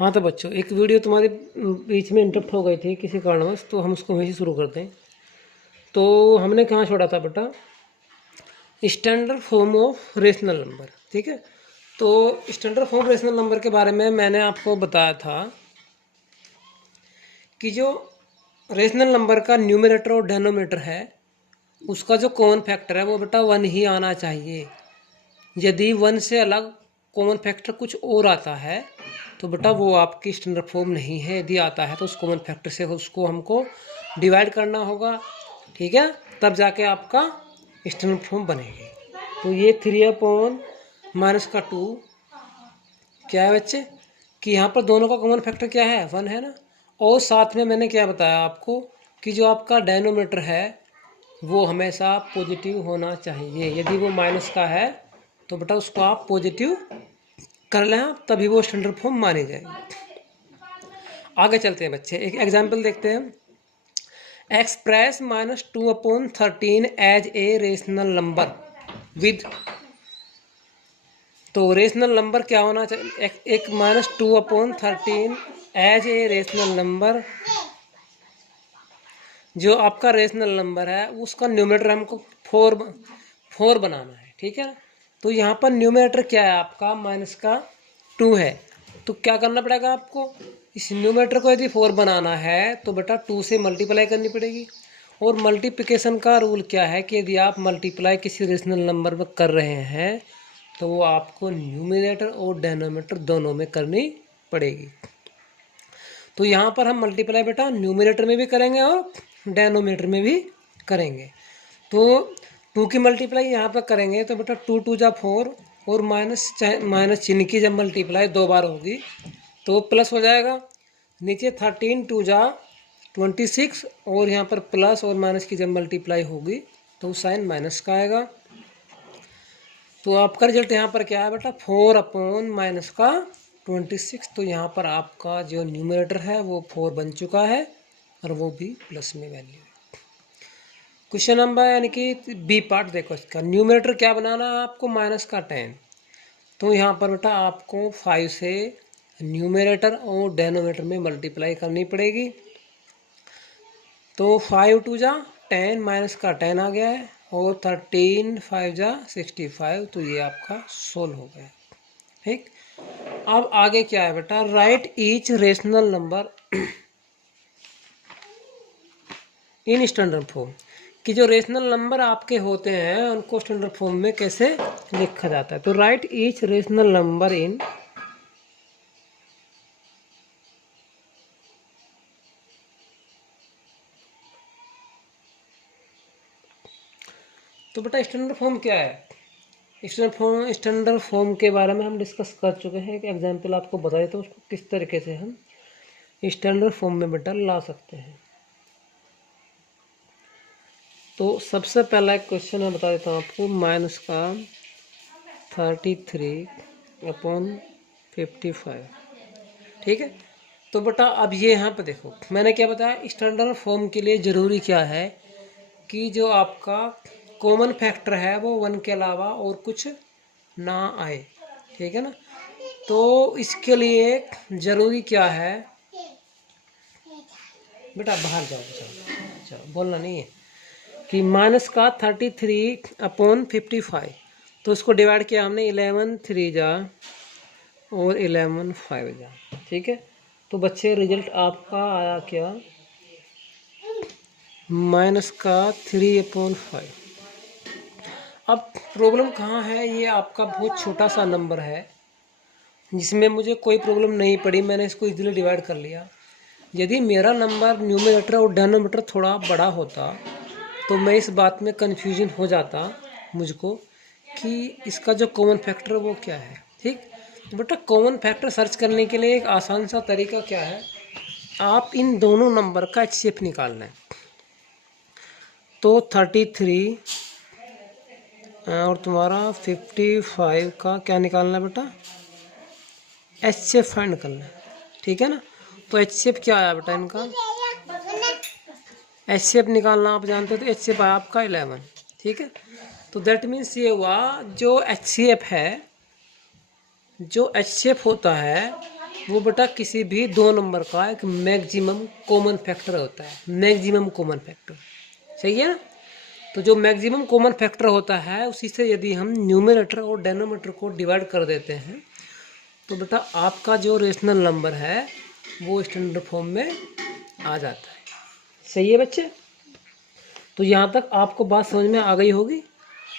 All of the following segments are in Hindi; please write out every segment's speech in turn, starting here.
हाँ तो बच्चों, एक वीडियो तुम्हारे बीच में इंटरप्ट हो गई थी किसी कारणवश, तो हम उसको वहीं से शुरू करते हैं। तो हमने कहाँ छोड़ा था बेटा? Standard form of rational number. ठीक है, तो स्टैंडर्ड फॉर्म रेशनल नंबर के बारे में मैंने आपको बताया था कि जो रेशनल नंबर का न्यूमरेटर और डेनोमिनेटर है, उसका जो कॉमन फैक्टर है वो बेटा 1 ही आना चाहिए। यदि 1 से अलग कॉमन फैक्टर कुछ और आता है तो बेटा वो आपकी स्टैंडर्ड फॉर्म नहीं है। यदि आता है तो उस कॉमन फैक्टर से उसको हमको डिवाइड करना होगा। ठीक है, तब जाके आपका स्टैंडर्ड फॉर्म बनेगी। तो ये 3/-2 क्या है बच्चे कि यहाँ पर दोनों का कॉमन फैक्टर क्या है? 1 है ना। और साथ में मैंने क्या बताया आपको कि जो आपका डेनोमीटर है वो हमेशा पॉजिटिव होना चाहिए। यदि वो माइनस का है तो बेटा उसको आप पॉजिटिव कर लें, तभी वो स्टैंडर्ड फॉर्म मानी जाएगी। आगे चलते हैं बच्चे, एक एग्जाम्पल देखते हैं। Express -2/13 as a rational number with, तो रेशनल नंबर क्या होना चाहिए? एक -2/13 एज ए रेशनल नंबर, जो आपका रेशनल नंबर है उसका न्यूमरेटर हमको 4 बनाना है। ठीक है, तो यहाँ पर न्यूमरेटर क्या है आपका? -2 है। तो क्या करना पड़ेगा आपको? इस न्यूमरेटर को यदि 4 बनाना है तो बेटा 2 से मल्टीप्लाई करनी पड़ेगी। और मल्टीप्लिकेशन का रूल क्या है कि यदि आप मल्टीप्लाई किसी रेशनल नंबर में कर रहे हैं तो वो आपको न्यूमरेटर और डेनोमिनेटर दोनों में करनी पड़ेगी। तो यहाँ पर हम मल्टीप्लाई बेटा न्यूमरेटर में भी करेंगे और डेनोमिनेटर में भी करेंगे। तो 2 की मल्टीप्लाई यहाँ पर करेंगे तो बेटा 2 2 जा 4 और माइनस चिन्ह की जब मल्टीप्लाई 2 बार होगी तो प्लस हो जाएगा। नीचे 13 2 जा 26 और यहाँ पर प्लस और माइनस की जब मल्टीप्लाई होगी तो साइन माइनस का आएगा। तो आपका रिजल्ट यहाँ पर क्या है बेटा? 4/-26। तो यहाँ पर आपका जो न्यूमरेटर है वो 4 बन चुका है और वो भी प्लस में वैल्यू है। क्वेश्चन नंबर यानी कि बी पार्ट देखो, इसका न्यूमरेटर क्या बनाना है आपको? -10। तो यहाँ पर बेटा आपको 5 से न्यूमरेटर और डेनोमिनेटर में मल्टीप्लाई करनी पड़ेगी। तो 5 2 जा 10, -10 आ गया है और 13 5 जा 65, तो ये आपका सोल्व हो गया। ठीक, अब आगे क्या है बेटा? Right each rational number in standard form, कि जो रेशनल नंबर आपके होते हैं उनको स्टैंडर्ड फॉर्म में कैसे लिखा जाता है। तो right each rational number in, तो बेटा स्टैंडर्ड फॉर्म क्या है? स्टैंडर्ड फॉर्म के बारे में हम डिस्कस कर चुके हैं। एक एग्जांपल आपको बताए तो उसको किस तरीके से हम स्टैंडर्ड फॉर्म में बेटा ला सकते हैं। तो सबसे पहला एक क्वेश्चन मैं बता देता हूँ आपको, -33/55। ठीक है, तो बेटा अब ये यहाँ पे देखो मैंने क्या बताया, स्टैंडर्ड फॉर्म के लिए ज़रूरी क्या है कि जो आपका कॉमन फैक्टर है वो 1 के अलावा और कुछ ना आए। ठीक है ना, तो इसके लिए ज़रूरी क्या है बेटा? बाहर जाओ, जाओ बोलना नहीं है कि -33/55, तो उसको डिवाइड किया हमने 11 3 जा और 11 5 जा। ठीक है, तो बच्चे रिजल्ट आपका आया क्या? -3/5। अब प्रॉब्लम कहाँ है? ये आपका बहुत छोटा सा नंबर है जिसमें मुझे कोई प्रॉब्लम नहीं पड़ी, मैंने इसको इजीली डिवाइड कर लिया। यदि मेरा नंबर न्यूमरेटर और डेनोमिनेटर थोड़ा बड़ा होता तो मैं इस बात में कन्फ्यूजन हो जाता मुझको कि इसका जो कॉमन फैक्टर वो क्या है। ठीक, तो बेटा कॉमन फैक्टर सर्च करने के लिए एक आसान सा तरीका क्या है, आप इन दोनों नंबर का HCF निकालना है। तो 33 और तुम्हारा 55 का क्या निकालना है बेटा? HCF फाइंड करना है। ठीक है ना, तो HCF क्या आया बेटा इनका? HCF निकालना आप जानते हो, तो HCF आया आपका 11। ठीक है, तो दैट मीन्स ये हुआ जो HCF है, जो HCF होता है वो बेटा किसी भी दो नंबर का एक मैक्सिमम कॉमन फैक्टर होता है, मैक्सिमम कॉमन फैक्टर, सही है ना। तो जो मैक्सिमम कॉमन फैक्टर होता है उसी से यदि हम न्यूमरेटर और डेनोमीटर को डिवाइड कर देते हैं तो बेटा आपका जो रेशनल नंबर है वो स्टैंडर्ड फॉर्म में आ जाता है, सही है बच्चे। तो यहाँ तक आपको बात समझ में आ गई होगी।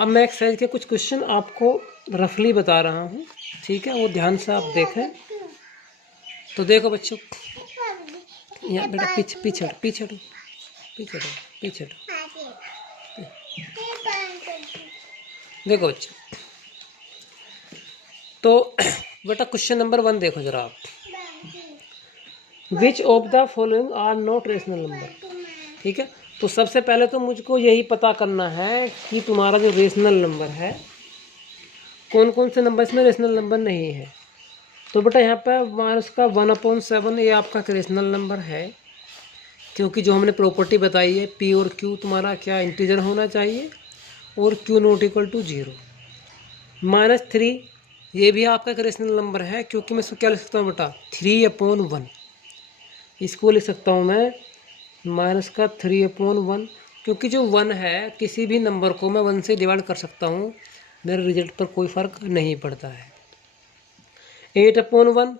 अब मैं एक्सरसाइज के कुछ क्वेश्चन आपको रफली बता रहा हूँ, ठीक है, वो ध्यान से आप देखें। तो देखो बच्चों, यहाँ बेटा पीछे देखो बच्चों, तो बेटा क्वेश्चन नंबर 1 देखो जरा आप। Which of the following are not rational number, ठीक है। तो सबसे पहले तो मुझको यही पता करना है कि तुम्हारा जो रेशनल नंबर है कौन कौन से नंबर इसमें रेशनल नंबर नहीं है। तो बेटा यहाँ पर माइनस का 1/7 ये आपका रेशनल नंबर है, क्योंकि जो हमने प्रॉपर्टी बताई है पी और क्यू तुम्हारा क्या इंटीजर होना चाहिए और क्यू नॉट इक्वल टू 0। -3 ये भी आपका एक रेशनल नंबर है, क्योंकि मैं इसको क्या लिख सकता हूँ बेटा 3/1, इसको लिख सकता हूँ मैं -3/1, क्योंकि जो 1 है किसी भी नंबर को मैं 1 से डिवाइड कर सकता हूँ, मेरे रिजल्ट पर कोई फ़र्क नहीं पड़ता है। 8/1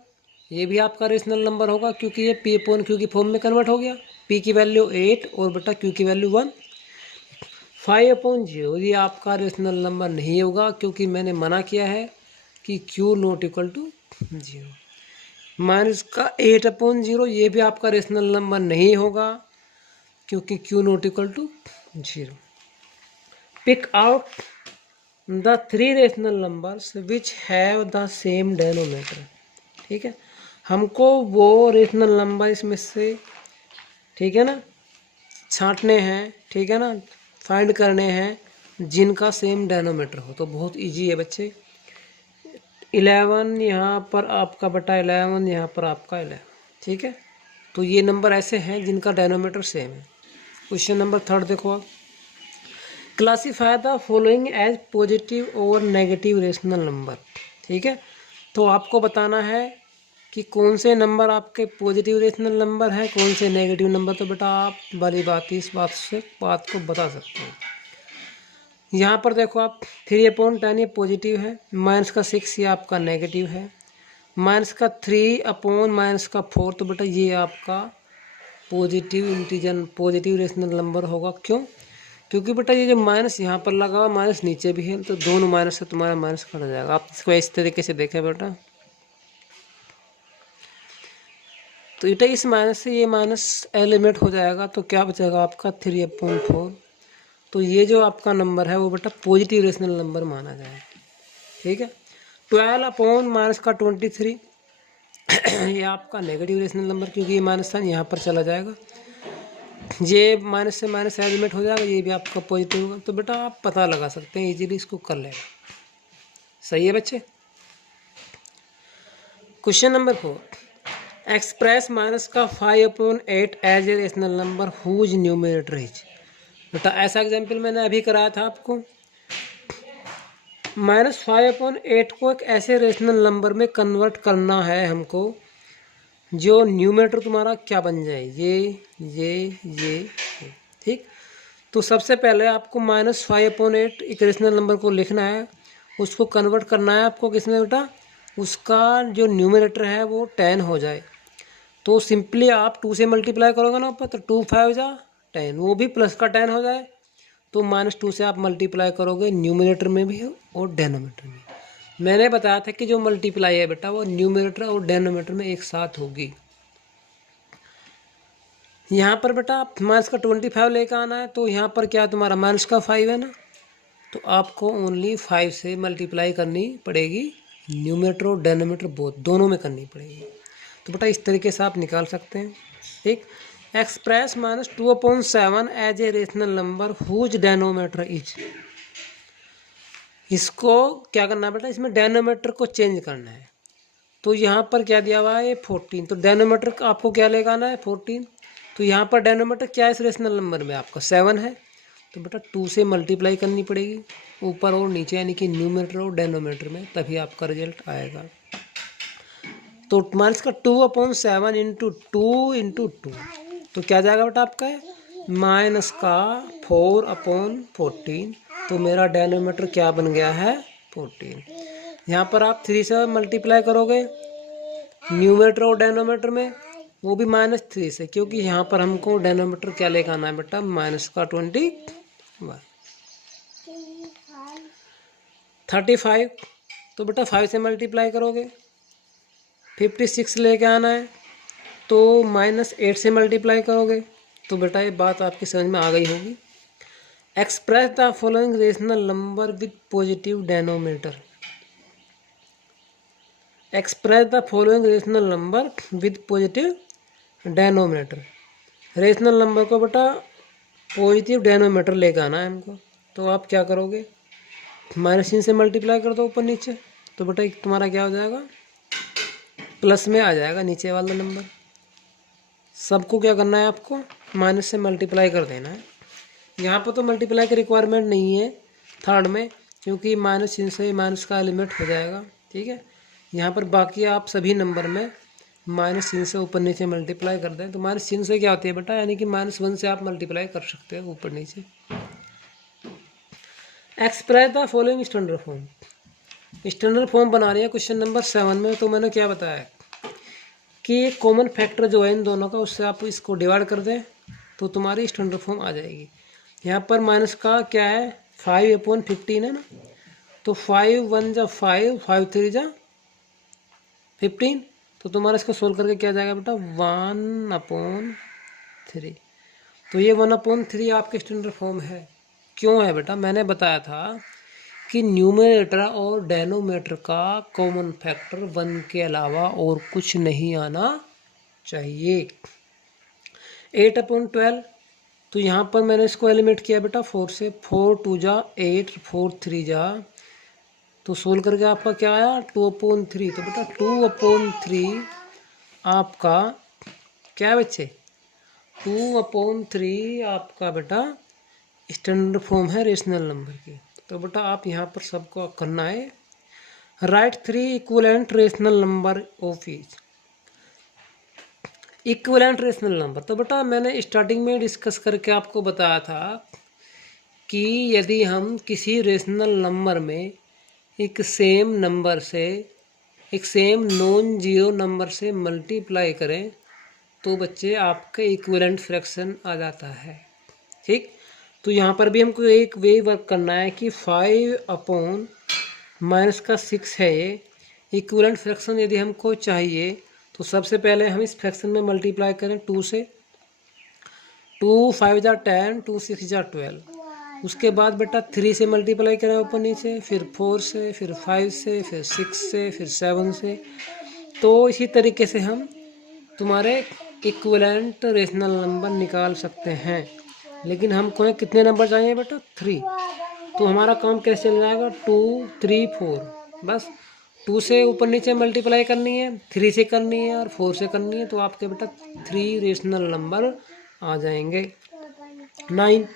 ये भी आपका रेशनल नंबर होगा, क्योंकि ये P/Q की फॉर्म में कन्वर्ट हो गया, P की वैल्यू 8 और बेटा Q की वैल्यू 1। 5/0 ये आपका रेशनल नंबर नहीं होगा, क्योंकि मैंने मना किया है कि Q not equal to 0। Minus का 8/0 ये भी आपका रेशनल नंबर नहीं होगा, क्योंकि Q not equal to 0। Pick out the 3 rational numbers which have the same denominator, ठीक है। हमको वो रेशनल नंबर इसमें से, ठीक है ना, छांटने हैं, ठीक है ना, फाइंड करने हैं जिनका सेम डेनोमीटर हो। तो बहुत इजी है बच्चे। 11 यहाँ पर आपका बटा 11, यहाँ पर आपका 11, ठीक है। तो ये नंबर ऐसे हैं जिनका डेनोमीटर सेम है। क्वेश्चन नंबर 3 देखो आप। Classify the following as positive और नेगेटिव रेशनल नंबर, ठीक है। तो आपको बताना है कि कौन से नंबर आपके पॉजिटिव रेशनल नंबर है, कौन से नेगेटिव नंबर। तो बेटा आप बड़ी बात इस बात को बता सकते हो। यहाँ पर देखो आप 3/10 ये पॉजिटिव है, -6 ये आपका नेगेटिव है, -3/4 तो बेटा ये आपका positive integer positive rational number होगा। क्यों? क्योंकि बेटा ये जो माइनस यहाँ पर लगा हुआ, माइनस नीचे भी है, तो दोनों माइनस से तुम्हारा माइनस कट जाएगा। आप इसको इस तरीके से देखें बेटा, तो बेटा इस माइनस से ये माइनस एलिमिनेट हो जाएगा, तो क्या बचेगा आपका 3/4। तो ये जो आपका नंबर है वो बेटा पॉजिटिव रेशनल नंबर माना जाएगा, ठीक है। 12/-23 ये आपका नेगेटिव रेशनल नंबर, क्योंकि ये माइनस साइन यहाँ पर चला जाएगा, ये माइनस से माइनस एलिमिनेट हो जाएगा, ये भी आपका पॉजिटिव होगा। तो बेटा आप पता लगा सकते हैं इजीली, इसको कर लेगा। सही है बच्चे। क्वेश्चन नंबर 4, एक्सप्रेस माइनस का 5/8 as a rational number whose numerator is. बेटा ऐसा एग्जाम्पल मैंने अभी कराया था आपको। -5/8 को एक ऐसे रेशनल नंबर में कन्वर्ट करना है हमको जो न्यूमरेटर तुम्हारा क्या बन जाए, ये, ठीक। तो सबसे पहले आपको -5/8 एक रेशनल नंबर को लिखना है, उसको कन्वर्ट करना है आपको किसमें बेटा, उसका जो न्यूमरेटर है वो 10 हो जाए। तो सिंपली आप 2 से मल्टीप्लाई करोगे ना ऊपर, तो 2 5 जा 10, वो भी प्लस का 10 हो जाए। तो -2 से आप मल्टीप्लाई करोगे न्यूमरेटर में भी और डेनोमीटर में। मैंने बताया था कि जो मल्टीप्लाई है बेटा वो न्यूमरेटर और डेनोमीटर में एक साथ होगी। यहाँ पर बेटा आप माइनस का 25 लेकर आना है, तो यहाँ पर क्या तुम्हारा माइनस का 5 है ना, तो आपको ओनली 5 से मल्टीप्लाई करनी पड़ेगी, न्यूमरेटर और डेनोमीटर दोनों में करनी पड़ेगी। तो बेटा इस तरीके से आप निकाल सकते हैं, ठीक। Express -2/7 as a rational number whose denominator is. इसको क्या करना है बेटा, इसमें डेनोमीटर को चेंज करना है। तो यहाँ पर क्या दिया हुआ है 14, तो डेनोमीटर आपको क्या लेकर आना है 14। तो यहाँ पर डेनोमीटर क्या है इस रेशनल नंबर में आपका 7 है, तो बेटा 2 से मल्टीप्लाई करनी पड़ेगी ऊपर और नीचे, यानी कि न्यूमरेटर और डेनोमीटर में, तभी आपका रिजल्ट आएगा। तो माइनस का 2/7 इंटू 2 तो क्या जाएगा बेटा आपका है माइनस का 4/14। तो मेरा डेनोमीटर क्या बन गया है 14। यहाँ पर आप 3 से मल्टीप्लाई करोगे न्यूमेटर और डेनोमीटर में, वो भी -3 से, क्योंकि यहाँ पर हमको डेनोमीटर क्या लेकर आना है बेटा माइनस का 21। 35 तो बेटा 5 से मल्टीप्लाई करोगे 56 लेके आना है, तो -8 से मल्टीप्लाई करोगे। तो बेटा ये बात आपकी समझ में आ गई होगी। Express the following rational number with positive denominator. Express the following rational number with positive denominator. Rational number को बेटा पॉजिटिव डेनोमीटर लेकर आना है हमको। तो आप क्या करोगे -3 से मल्टीप्लाई कर दो ऊपर नीचे, तो बेटा तुम्हारा क्या हो जाएगा प्लस में आ जाएगा नीचे वाला नंबर। सबको क्या करना है आपको माइनस से मल्टीप्लाई कर देना है। यहाँ पर तो मल्टीप्लाई की रिक्वायरमेंट नहीं है थर्ड में, क्योंकि माइनस चिन्ह से माइनस का एलिमेंट हो जाएगा। ठीक है, यहाँ पर बाकी आप सभी नंबर में माइनस चिन्ह से ऊपर नीचे मल्टीप्लाई कर दें। तो माइनस चिन्ह से क्या होती है बेटा, यानी कि -1 से आप मल्टीप्लाई कर सकते हो ऊपर नीचे। Express the following standard form. Standard form बना रही है क्वेश्चन नंबर 7 में। तो मैंने क्या बताया कि कॉमन फैक्टर जो है इन दोनों का, उससे आप इसको डिवाइड कर दें तो तुम्हारी स्टैंडर्ड फॉर्म आ जाएगी। यहाँ पर माइनस का क्या है 5/15 है ना, तो 5 1 जा 5, 5 3 जा 15। तो तुम्हारा इसको सोल्व करके क्या जाएगा बेटा 1/3। तो ये 1/3 आपके स्टैंडर्ड फॉर्म है। क्यों है बेटा, मैंने बताया था कि न्यूमरेटर और डेनोमीटर का कॉमन फैक्टर 1 के अलावा और कुछ नहीं आना चाहिए। 8/12 तो यहाँ पर मैंने इसको एलिमिनेट किया बेटा 4 से। 4 2 जा 8, 4 3 जा, तो सोल्व करके आपका क्या आया 2/3। तो बेटा 2/3 आपका क्या है बच्चे 2/3 आपका बेटा स्टैंडर्ड फॉर्म है रेशनल नंबर की। तो बेटा आप यहाँ पर सबको करना है right 3 equivalent rational number of each. Equivalent rational number, तो बेटा मैंने स्टार्टिंग में डिस्कस करके आपको बताया था कि यदि हम किसी रेशनल नंबर में एक सेम नंबर से एक सेम नॉन जीरो नंबर से मल्टीप्लाई करें तो बच्चे आपके इक्विवेलेंट फ्रैक्शन आ जाता है। ठीक, तो यहाँ पर भी हमको एक वे वर्क करना है कि 5/-6 है ये इक्विवेलेंट फ्रैक्शन। यदि हमको चाहिए तो सबसे पहले हम इस फ्रैक्शन में मल्टीप्लाई करें 2 से। 2 5 जा 10, 2 6 जा 12। उसके बाद बेटा 3 से मल्टीप्लाई करें ऊपर नीचे, फिर 4 से, फिर 5 से, फिर 6 से, फिर 7 से। तो इसी तरीके से हम तुम्हारे इक्विवेलेंट रेशनल नंबर निकाल सकते हैं। लेकिन हमको कितने नंबर चाहिए बेटा 3। तो हमारा काम कैसे चल जाएगा 2 3 4, बस 2 से ऊपर नीचे मल्टीप्लाई करनी है, 3 से करनी है और 4 से करनी है। तो आपके बेटा 3 रेशनल नंबर आ जाएंगे 9।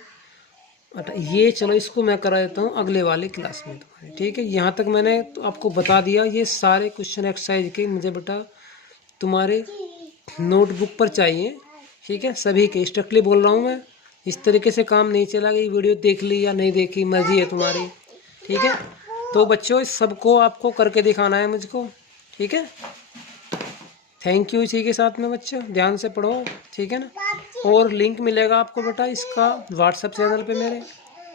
ये चलो इसको मैं करा देता हूँ अगले वाली क्लास में तुम्हारे। ठीक है, यहाँ तक मैंने तो आपको बता दिया। ये सारे क्वेश्चन एक्सरसाइज के मुझे बेटा तुम्हारे नोटबुक पर चाहिए। ठीक है, सभी के स्ट्रिक्टली बोल रहा हूँ मैं। इस तरीके से काम नहीं चला कि वीडियो देख ली या नहीं देखी, मर्जी है तुम्हारी। ठीक है, तो बच्चों इस सबको आपको करके दिखाना है मुझको। ठीक है, थैंक यू। इसी के साथ में बच्चों ध्यान से पढ़ो। ठीक है ना, और लिंक मिलेगा आपको बेटा इसका व्हाट्सएप चैनल पे, मेरे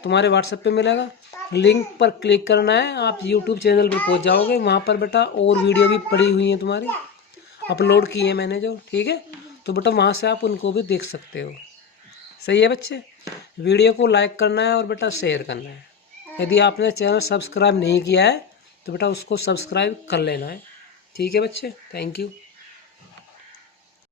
तुम्हारे व्हाट्सएप पे मिलेगा। लिंक पर क्लिक करना है, आप यूट्यूब चैनल पर पहुंच जाओगे। वहाँ पर बेटा और वीडियो भी पड़ी हुई हैं तुम्हारी, अपलोड की है मैंने जो। ठीक है, तो बेटा वहाँ से आप उनको भी देख सकते हो। सही है बच्चे, वीडियो को लाइक करना है और बेटा शेयर करना है। यदि आपने चैनल सब्सक्राइब नहीं किया है तो बेटा उसको सब्सक्राइब कर लेना है। ठीक है बच्चे, थैंक यू।